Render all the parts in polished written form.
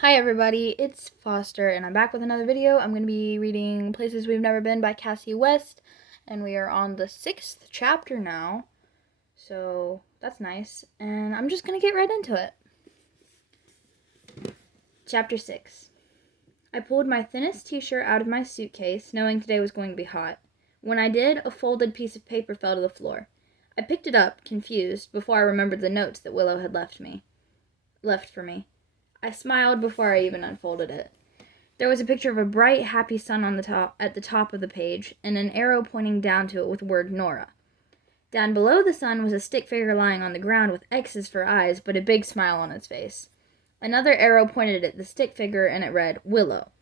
Hi everybody, it's Foster and I'm back with another video. I'm going to be reading Places We've Never Been by Kasie West, and we are on the 6th chapter now, so that's nice, and I'm just going to get right into it. Chapter 6. I pulled my thinnest t-shirt out of my suitcase, knowing today was going to be hot. When I did, a folded piece of paper fell to the floor. I picked it up, confused, before I remembered the notes that Willow had left for me. I smiled before I even unfolded it. There was a picture of a bright, happy sun at the top of the page, and an arrow pointing down to it with the word Nora. Down below the sun was a stick figure lying on the ground with X's for eyes, but a big smile on its face. Another arrow pointed at the stick figure, and it read, Willow.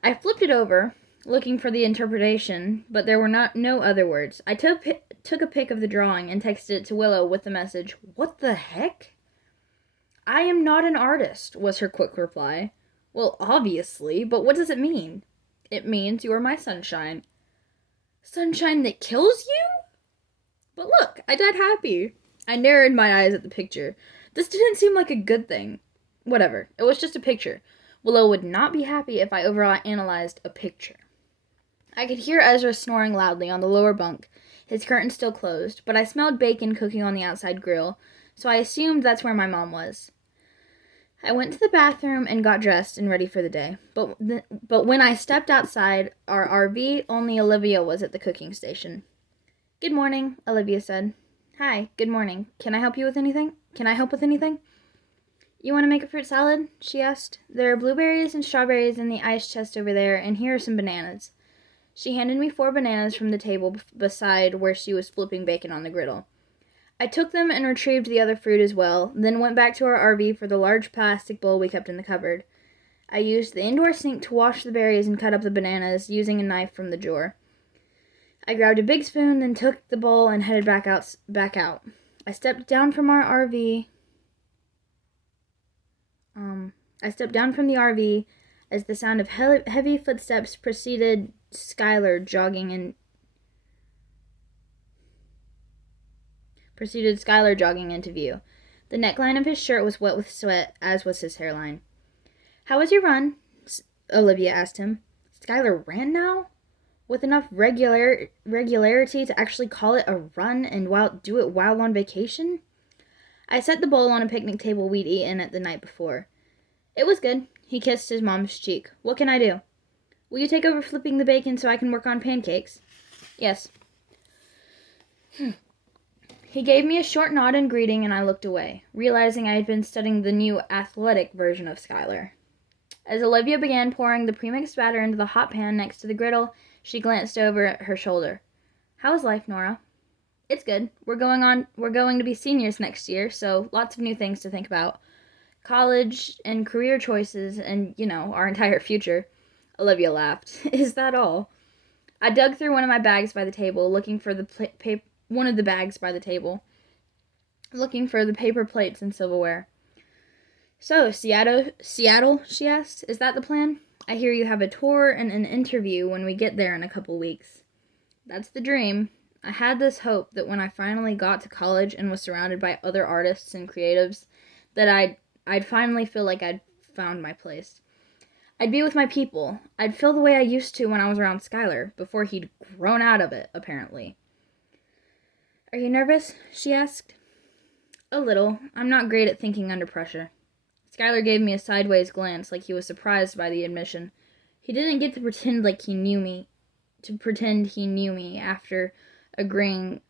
I flipped it over, looking for the interpretation, but there were no other words. I took a pic of the drawing and texted it to Willow with the message, What the heck? I am not an artist, was her quick reply. Well, obviously, but what does it mean? It means you are my sunshine. Sunshine that kills you? But look, I died happy. I narrowed my eyes at the picture. This didn't seem like a good thing. Whatever, it was just a picture. Willow would not be happy if I overanalyzed a picture. I could hear Ezra snoring loudly on the lower bunk, his curtain still closed, but I smelled bacon cooking on the outside grill, so I assumed that's where my mom was. I went to the bathroom and got dressed and ready for the day. But when I stepped outside our RV, only Olivia was at the cooking station. Good morning, Olivia said. Hi, good morning. Can I help with anything? You want to make a fruit salad? She asked. There are blueberries and strawberries in the ice chest over there, and here are some bananas. She handed me 4 bananas from the table beside where she was flipping bacon on the griddle. I took them and retrieved the other fruit as well, then went back to our RV for the large plastic bowl we kept in the cupboard. I used the indoor sink to wash the berries and cut up the bananas using a knife from the drawer. I grabbed a big spoon, then took the bowl and headed back out. I stepped down from our RV. I stepped down from the RV as the sound of heavy footsteps preceded Skylar jogging into view. The neckline of his shirt was wet with sweat, as was his hairline. How was your run? Olivia asked him. Skylar ran now? With enough regularity to actually call it a run and do it while on vacation? I set the bowl on a picnic table we'd eaten at the night before. It was good. He kissed his mom's cheek. What can I do? Will you take over flipping the bacon so I can work on pancakes? Yes. He gave me a short nod in greeting, and I looked away, realizing I had been studying the new athletic version of Skylar. As Olivia began pouring the premixed batter into the hot pan next to the griddle, she glanced over at her shoulder. How's life, Nora? It's good. We're going to be seniors next year, so lots of new things to think about. College and career choices and, our entire future. Olivia laughed. Is that all? I dug through one of my bags by the table, looking for one of the bags by the table, looking for the paper plates and silverware. So, Seattle, she asked. Is that the plan? I hear you have a tour and an interview when we get there in a couple weeks. That's the dream. I had this hope that when I finally got to college and was surrounded by other artists and creatives, that I'd finally feel like I'd found my place. I'd be with my people. I'd feel the way I used to when I was around Skylar, before he'd grown out of it, apparently. Are you nervous? She asked. A little. I'm not great at thinking under pressure. Skylar gave me a sideways glance like he was surprised by the admission. He didn't get to pretend he knew me after agreeing.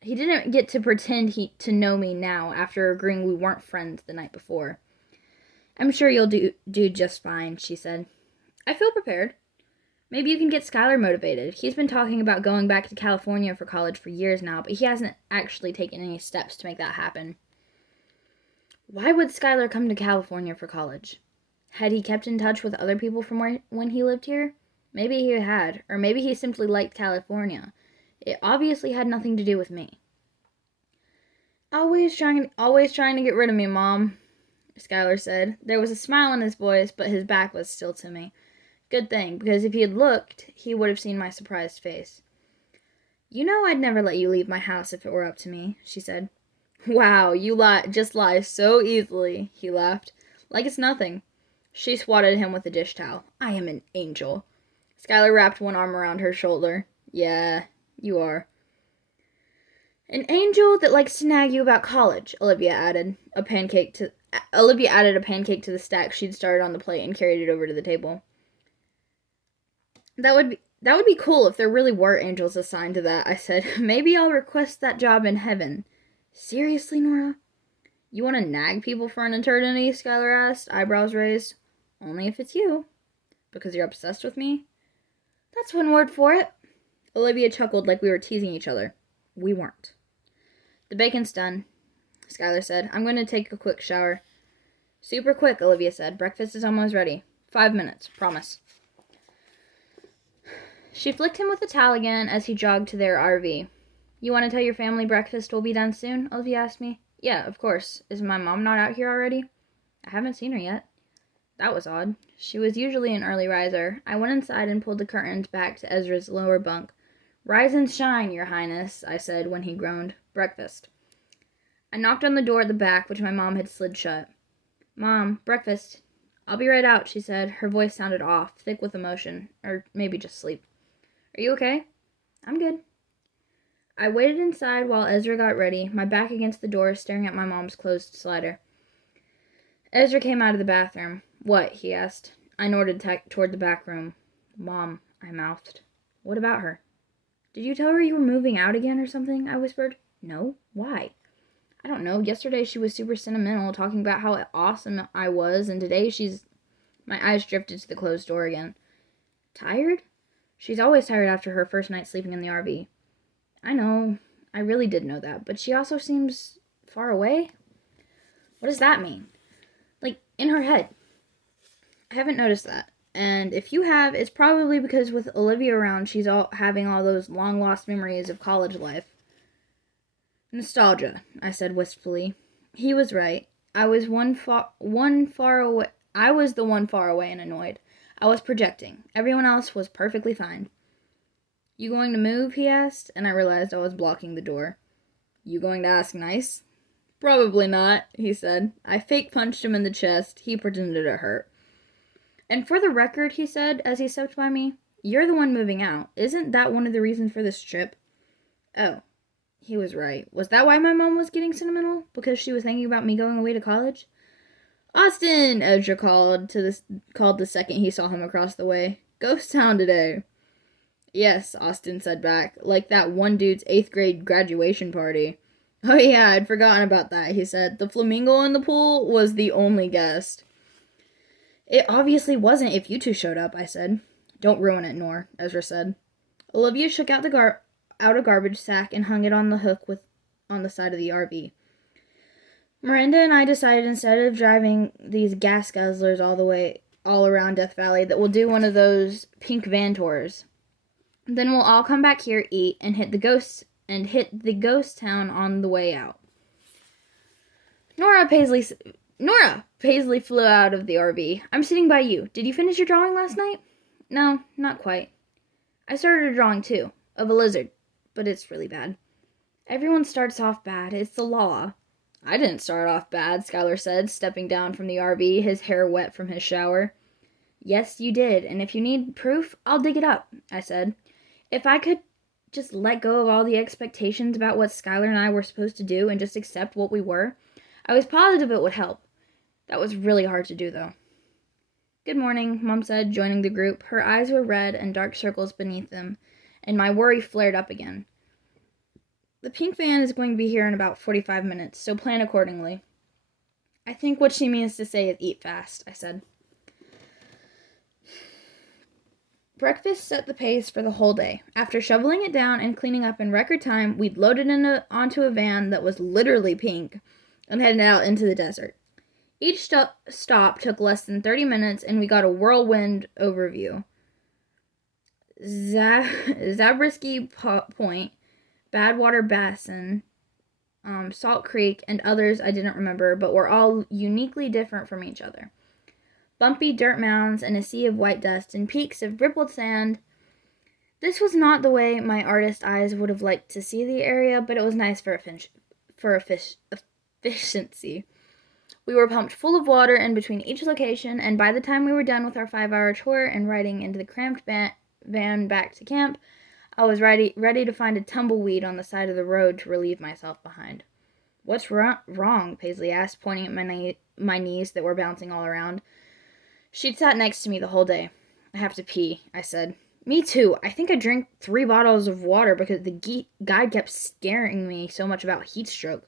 He didn't get to pretend to know me now after agreeing we weren't friends the night before. I'm sure you'll do just fine, she said. I feel prepared. Maybe you can get Skylar motivated. He's been talking about going back to California for college for years now, but he hasn't actually taken any steps to make that happen. Why would Skylar come to California for college? Had he kept in touch with other people from when he lived here? Maybe he had, or maybe he simply liked California. It obviously had nothing to do with me. Always trying to get rid of me, Mom, Skylar said. There was a smile in his voice, but his back was still to me. Good thing, because if he had looked, he would have seen my surprised face. You know I'd never let you leave my house if it were up to me, she said. Wow, you just lie so easily, he laughed. Like it's nothing. She swatted him with a dish towel. I am an angel. Skylar wrapped one arm around her shoulder. Yeah, you are. An angel that likes to nag you about college, Olivia added a pancake to the stack she'd started on the plate and carried it over to the table. That would be cool if there really were angels assigned to that, I said. Maybe I'll request that job in heaven. Seriously, Nora? You want to nag people for an eternity? Skylar asked, eyebrows raised. Only if it's you. Because you're obsessed with me? That's one word for it. Olivia chuckled like we were teasing each other. We weren't. The bacon's done, Skylar said. I'm going to take a quick shower. Super quick, Olivia said. Breakfast is almost ready. 5 minutes, promise. She flicked him with a towel again as he jogged to their RV. You want to tell your family breakfast will be done soon? Olivia asked me. Yeah, of course. Is my mom not out here already? I haven't seen her yet. That was odd. She was usually an early riser. I went inside and pulled the curtains back to Ezra's lower bunk. Rise and shine, your highness, I said when he groaned. Breakfast. I knocked on the door at the back, which my mom had slid shut. Mom, breakfast. I'll be right out, she said. Her voice sounded off, thick with emotion, or maybe just sleep. Are you okay? I'm good. I waited inside while Ezra got ready, my back against the door, staring at my mom's closed slider. Ezra came out of the bathroom. What? He asked. I nodded toward the back room. Mom, I mouthed. What about her? Did you tell her you were moving out again or something? I whispered. No. Why? I don't know. Yesterday she was super sentimental, talking about how awesome I was, and today she's... My eyes drifted to the closed door again. Tired? She's always tired after her first night sleeping in the RV. I know. I really did know that, but she also seems far away. What does that mean? Like, in her head. I haven't noticed that. And if you have, it's probably because with Olivia around, she's having all those long-lost memories of college life. Nostalgia, I said wistfully. He was right. I was the one far away and annoyed. I was projecting. Everyone else was perfectly fine. You going to move? He asked, and I realized I was blocking the door. You going to ask nice? Probably not, he said. I fake punched him in the chest. He pretended it hurt. And for the record, he said, as he stepped by me, you're the one moving out. Isn't that one of the reasons for this trip? Oh, he was right. Was that why my mom was getting sentimental? Because she was thinking about me going away to college? Austin, Ezra called the second he saw him across the way. Ghost town today. Yes, Austin said back, like that one dude's 8th grade graduation party. Oh yeah, I'd forgotten about that, he said. The flamingo in the pool was the only guest. It obviously wasn't if you two showed up, I said. Don't ruin it, Nor, Ezra said. Olivia shook out a garbage sack and hung it on the hook on the side of the RV. Miranda and I decided instead of driving these gas guzzlers all around Death Valley that we'll do one of those pink van tours. Then we'll all come back here, eat, and hit the ghost town on the way out. Nora Paisley flew out of the RV. I'm sitting by you. Did you finish your drawing last night? No, not quite. I started a drawing too, of a lizard, but it's really bad. Everyone starts off bad. It's the law. I didn't start off bad, Skylar said, stepping down from the RV, his hair wet from his shower. Yes, you did, and if you need proof, I'll dig it up, I said. If I could just let go of all the expectations about what Skylar and I were supposed to do and just accept what we were, I was positive it would help. That was really hard to do, though. Good morning, Mom said, joining the group. Her eyes were red and dark circles beneath them, and my worry flared up again. The pink van is going to be here in about 45 minutes, so plan accordingly. I think what she means to say is eat fast, I said. Breakfast set the pace for the whole day. After shoveling it down and cleaning up in record time, we'd loaded onto a van that was literally pink and headed out into the desert. Each stop took less than 30 minutes, and we got a whirlwind overview. Zabriskie Point, Badwater Basin, Salt Creek, and others I didn't remember, but were all uniquely different from each other. Bumpy dirt mounds and a sea of white dust and peaks of rippled sand. This was not the way my artist eyes would have liked to see the area, but it was nice for efficiency. We were pumped full of water in between each location, and by the time we were done with our 5-hour tour and riding into the cramped van back to camp, I was ready to find a tumbleweed on the side of the road to relieve myself behind. "What's wrong?" Paisley asked, pointing at my knees that were bouncing all around. She'd sat next to me the whole day. "I have to pee," I said. "Me too. I think I drank 3 bottles of water because the guide kept scaring me so much about heat stroke."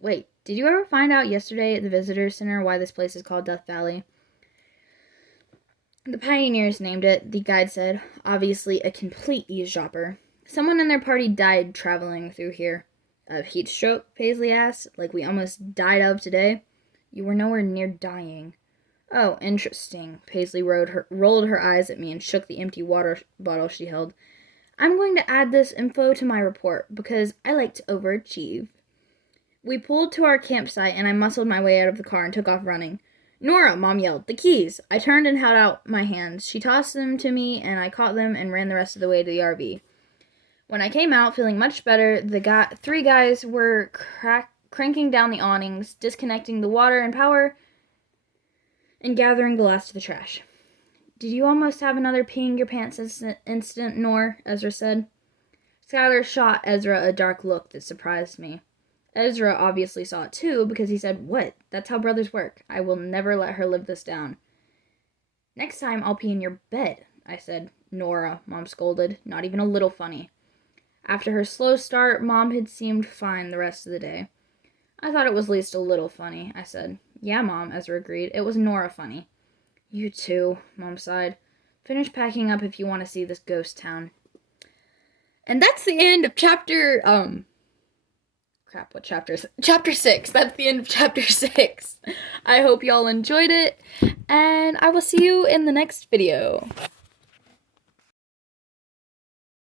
"Wait, did you ever find out yesterday at the visitor center why this place is called Death Valley?" "The pioneers named it," the guide said, obviously a complete eavesdropper. "Someone in their party died traveling through here." "Of heat stroke?" Paisley asked. "Like we almost died of today?" "You were nowhere near dying." "Oh, interesting." Paisley rolled her eyes at me and shook the empty water bottle she held. "I'm going to add this info to my report because I like to overachieve." We pulled to our campsite and I muscled my way out of the car and took off running. "Nora!" Mom yelled. "The keys!" I turned and held out my hands. She tossed them to me and I caught them and ran the rest of the way to the RV. When I came out, feeling much better, the 3 guys were cranking down the awnings, disconnecting the water and power, and gathering the last of the trash. "Did you almost have another peeing your pants incident, Nor?" Ezra said. Skylar shot Ezra a dark look that surprised me. Ezra obviously saw it too because he said, "What? That's how brothers work. I will never let her live this down." "Next time I'll pee in your bed," I said. "Nora," Mom scolded, not even a little funny. After her slow start, Mom had seemed fine the rest of the day. "I thought it was at least a little funny," I said. "Yeah, Mom," Ezra agreed. "It was Nora funny." "You too," Mom sighed. "Finish packing up if you want to see this ghost town." And that's the end of chapter, what chapter is it? Chapter 6. That's the end of chapter 6. I hope y'all enjoyed it, and I will see you in the next video.